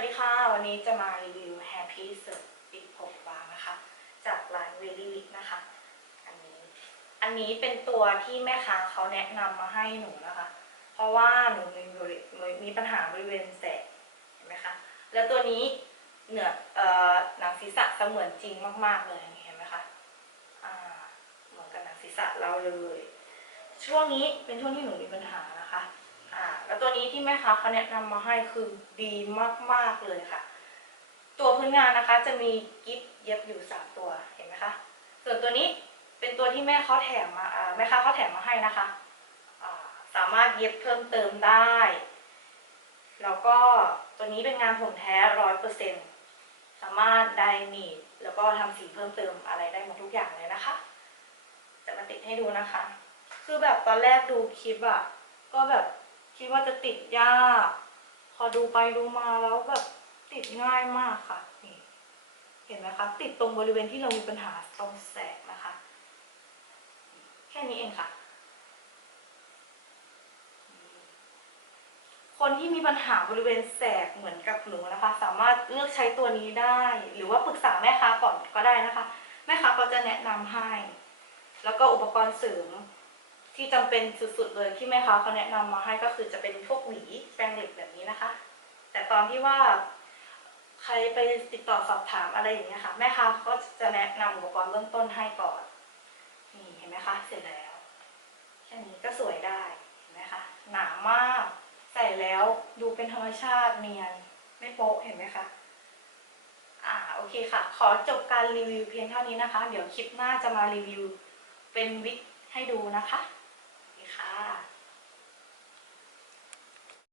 วัสดีค่ะ วันนี้จะมารีวิว Happy s e r ปิดผมบางนะคะ จากร้าน v e r y w i c นะคะ อันนี้ อันนี้เป็นตัวที่แม่ค้าเขาแนะนำมาให้หนูนะคะ เพราะว่าหนูมีมีปัญหาบริเวณแสกเห็นไหมคะ แล้วตัวนี้เหนือเอ่อหนังศีรษะเสมือนจริงมาก ๆ เลยเห็นไหมคะอ่าเหมือนกับหนังศีรษะเราเลย ช่วงนี้เป็นช่วงที่หนูมีปัญหา ที่แม่ค้าเขาแนะนำมาให้คือดีมากๆเลยค่ะ ตัวพื้นงานนะคะจะมีกิฟเย็บอยู่สามตัวเห็นไหมคะส่วนตัวนี้เป็นตัวที่แม่เขาแถมมาแม่ค้าเขาแถมมาให้นะคะสามารถเย็บเพิ่มเติมได้แล้วก็ตัวนี้เป็นงานผมแท้ร้อยเปอร์เซ็นสามารถไดหนีบแล้วก็ทำสีเพิ่มเติมอะไรได้หมดทุกอย่างเลยนะคะจะมาติดให้ดูนะคะ คือแบบตอนแรกดูคลิปอะก็แบบ คิดว่าจะติดยาก พอดูไปดูมาแล้วแบบติดง่ายมากค่ะนี่เห็นไหมคะ ติดตรงบริเวณที่เรามีปัญหาตรงแสกนะคะ แค่นี้เองค่ะ คนที่มีปัญหาบริเวณแสกเหมือนกับหนูนะคะ สามารถเลือกใช้ตัวนี้ได้ หรือว่าปรึกษาแม่ค้าก่อนก็ได้นะคะ แม่ค้าก็จะแนะนำให้ แล้วก็อุปกรณ์เสริม ที่จำเป็นสุดๆเลยที่แม่ค้าเขาแนะนำมาให้ก็คือจะเป็นพวกหวีแปรงเหล็กแบบนี้นะคะ แต่ตอนที่ว่าใครไปติดต่อสอบถามอะไรอย่างเงี้ยค่ะ แม่ค้าก็จะแนะนำอุปกรณ์เบื้องต้นให้ก่อนนี่เห็นไหมคะเสร็จแล้วแค่นี้ก็สวยได้เห็นไหมคะหนามากใส่แล้วดูเป็นธรรมชาติเนียนไม่โป๊ะเห็นไหมคะอ่าโอเคค่ะ ขอจบการรีวิวเพียงเท่านี้นะคะ เดี๋ยวคลิปหน้าจะมารีวิวเป็นวิกให้ดูนะคะ Ah.